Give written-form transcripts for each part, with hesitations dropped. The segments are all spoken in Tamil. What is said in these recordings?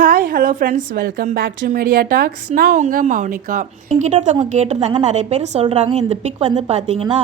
Hi hello friends, welcome back to Media Talks. நான் உங்கள் மௌனிகா. என்கிட்ட ஒருத்தவங்க கேட்டிருந்தாங்க, நிறைய பேர் சொல்கிறாங்க இந்த பிக் வந்து பார்த்தீங்கன்னா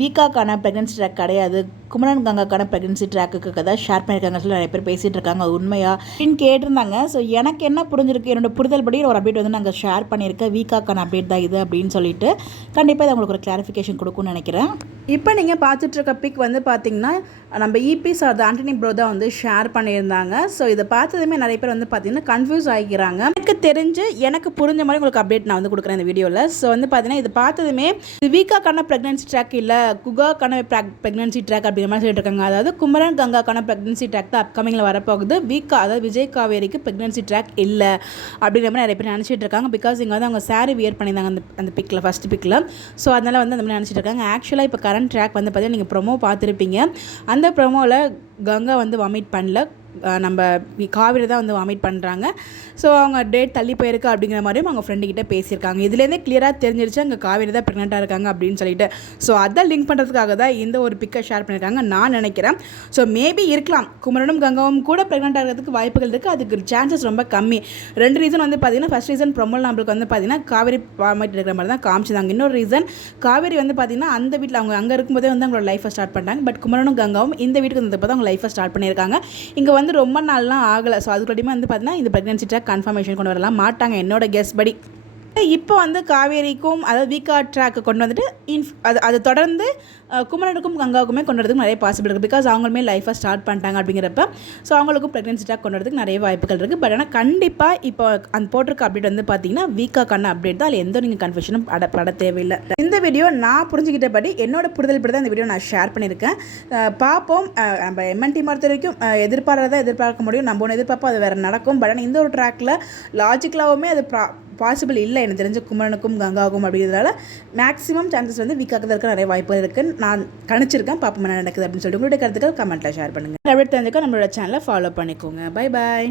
வீக்காக்கான ப்ரெக்னன்சி ட்ராக் கிடையாது, குமரன் கங்காக்கான ப்ரெக்னன்சி ட்ராக்குக்கு தான் ஷேர் பண்ணியிருக்காங்க சொல்லி நிறைய பேர் பேசிகிட்டு இருக்காங்க. அது உண்மையா அப்படின்னு கேட்டிருந்தாங்க. ஸோ எனக்கு என்ன புரிஞ்சிருக்கு, என்னோட புரிதல் படி ஒரு அப்டேட் வந்து நாங்கள் ஷேர் பண்ணியிருக்கேன். வீக்காக்கான அப்டேட் தான் இது அப்படின்னு சொல்லிட்டு கண்டிப்பாக இது உங்களுக்கு ஒரு கிளாரிஃபிகேஷன் கொடுக்கும்னு நினைக்கிறேன். இப்போ நீங்கள் பார்த்துட்ருக்க பிக் வந்து பார்த்தீங்கன்னா நம்ம இபி சார் ஆண்டனி ப்ரோ தான் வந்து ஷேர் பண்ணியிருந்தாங்க. ஸோ இதை பார்த்ததுமே நிறைய பேர் வந்து பார்த்தீங்கன்னா கன்ஃபியூஸ் ஆகிக்கிறாங்க. எனக்கு தெரிஞ்சு எனக்கு புரிஞ்ச மாதிரி உங்களுக்கு அப்டேட் நான் வந்து கொடுக்குறேன் இந்த வீடியோவில். ஸோ வந்து பார்த்தீங்கன்னா இது பார்த்ததுமே இது வீக்காக்கான ப்ரெக்னன்சி ட்ராக் இல்லை, குகாக்கான ப்ரெக்னன்சி ட்ராக் அப்படிங்கிற மாதிரி சொல்லிட்டு இருக்காங்க. அதாவது குமரன் கங்காக்கான ப்ரெக்னன்சி ட்ராக் தான் அப்கமிங்கில் வரப்போகுது. அதாவது விஜய் காவேரிக்கு ப்ரெக்னன்சி ட்ராக் இல்லை அப்படிங்கிற மாதிரி நிறைய பேர் நினச்சிட்டு இருக்காங்க. பிகாஸ் இங்கே வந்து அவங்க சாரி வியர் பண்ணியிருந்தாங்க அந்த பிக்கில், ஃபஸ்ட் பிக்கில். ஸோ அதனால் வந்து அந்த மாதிரி நினச்சிட்டு இருக்காங்க. ஆக்சுவலாக இப்போ கரண்ட் ட்ராக் வந்து பார்த்தீங்கன்னா நீங்கள் ப்ரொமோ பார்த்துருப்பீங்க. அந்த ப்ரொமோவில் கங்கா வந்து வாமிட் பண்ணல, நம்ம காவிரி தான் வந்து வாமிட் பண்ணுறாங்க. ஸோ அவங்க டேட் தள்ளி போயிருக்கு அப்படிங்கிற மாதிரியும் அவங்க ஃப்ரெண்டுக்கிட்ட பேசியிருக்காங்க. இதுலேருந்தே கிளியராக தெரிஞ்சிருச்சு அங்கே காவிரி தான் ப்ரெக்னெண்ட்டாக இருக்காங்க அப்படின்னு சொல்லிட்டு. ஸோ அதை லிங்க் பண்ணுறதுக்காக தான் இந்த ஒரு பிக்கை ஷேர் பண்ணியிருக்காங்க நான் நினைக்கிறேன். ஸோ மேபி இருக்கலாம், குமரனும் கங்காவும் கூட ப்ரெக்னெண்ட்டாக இருக்கிறதுக்கு வாய்ப்புகள் இருக்குது. அதுக்கு சான்சஸ் ரொம்ப கம்மி. 2 ரீசன் வந்து பார்த்தீங்கன்னா, ஃபஸ்ட் ரீசன் ப்ரொமோல் நம்மளுக்கு வந்து பார்த்தீங்கன்னா காவிரி வாமிட் இருக்கிற மாதிரி தான் காமிச்சிதாங்க. இன்னொரு ரீசன் காவிரி வந்து பார்த்தீங்கன்னா அந்த வீட்டில் அவங்க அங்கே இருக்கும்போதே வந்து அவங்களோட லைஃப்பை ஸ்டார்ட் பண்ணிட்டாங்க. பட் குமரனும் கங்காவும் இந்த வீட்டுக்கு வந்தப்போ தான் அவங்க லைஃப்பை ஸ்டார்ட் பண்ணியிருக்காங்க. இங்கே வந்து ரொம்ப நாள்லாம் ஆகலை. ஸோ அதுக்குள்ளேயுமே வந்து பார்த்தீங்கன்னா இந்த ப்ரெக்னன்சி ட்ராக் கன்ஃபர்மேஷன் கொண்டு வரலாம் மாட்டாங்க என்னோட கெஸ் படி. இப்போ வந்து காவேரிக்கும் அதாவது வீக்கா ட்ராக்கு கொண்டு வந்துட்டு அது தொடர்ந்து குமரனுக்கும் கங்காவுக்குமே கொண்டு வரதுக்கு நிறைய பாசிபிள் இருக்குது. பிகாஸ் அவங்களுமே லைஃபாக ஸ்டார்ட் பண்ணிட்டாங்க அப்படிங்கிறப்ப ஸோ அவங்களுக்கும் ப்ரெக்னன்சி ட்ராக் கொண்டு வரதுக்கு நிறைய வாய்ப்புகள் இருக்குது. பட் ஆனால் கண்டிப்பாக இப்போ அந்த போட்டிருக்க அப்டேட் வந்து பார்த்தீங்கன்னா வீக்காக்கான அப்டேட் தான். அதில் எந்த நீங்கள் கன்ஃபியூஷனும் பட தேவையில்லை. இந்த வீடியோ நான் புரிஞ்சுக்கிட்டபடி என்னோட புரிதல் படி தான் இந்த வீடியோ நான் ஷேர் பண்ணியிருக்கேன். பார்ப்போம், நம்ம எம்என்டி பொறுத்த வரைக்கும் எதிர்பார்க்க முடியும். நம்ம ஒன்று எதிர்பார்ப்போம், அது வேறு நடக்கும். பட் ஆனால் இந்த ஒரு ட்ராக்கில் லாஜிக்கலாகவுமே அது பாசிபிள் இல்லை எனக்கு தெரிஞ்ச குமரனுக்கும் கங்காவுக்கும். அப்படிங்கிறதுனால மேக்ஸிமம் சான்சஸ் வந்து வீக்காக இருக்க நிறைய வாய்ப்புகள் இருக்குன்னு நான் கணிச்சிருக்கேன். பாப்போம் என்ன நடக்குது அப்படின்னு சொல்லிட்டு உங்களுடைய கருத்துக்கள் கமெண்ட்டில் ஷேர் பண்ணுங்கள். அப்டேட் தெரிஞ்சுக்க நம்மளோட சேனலை ஃபாலோ பண்ணிக்கோங்க. Bye bye.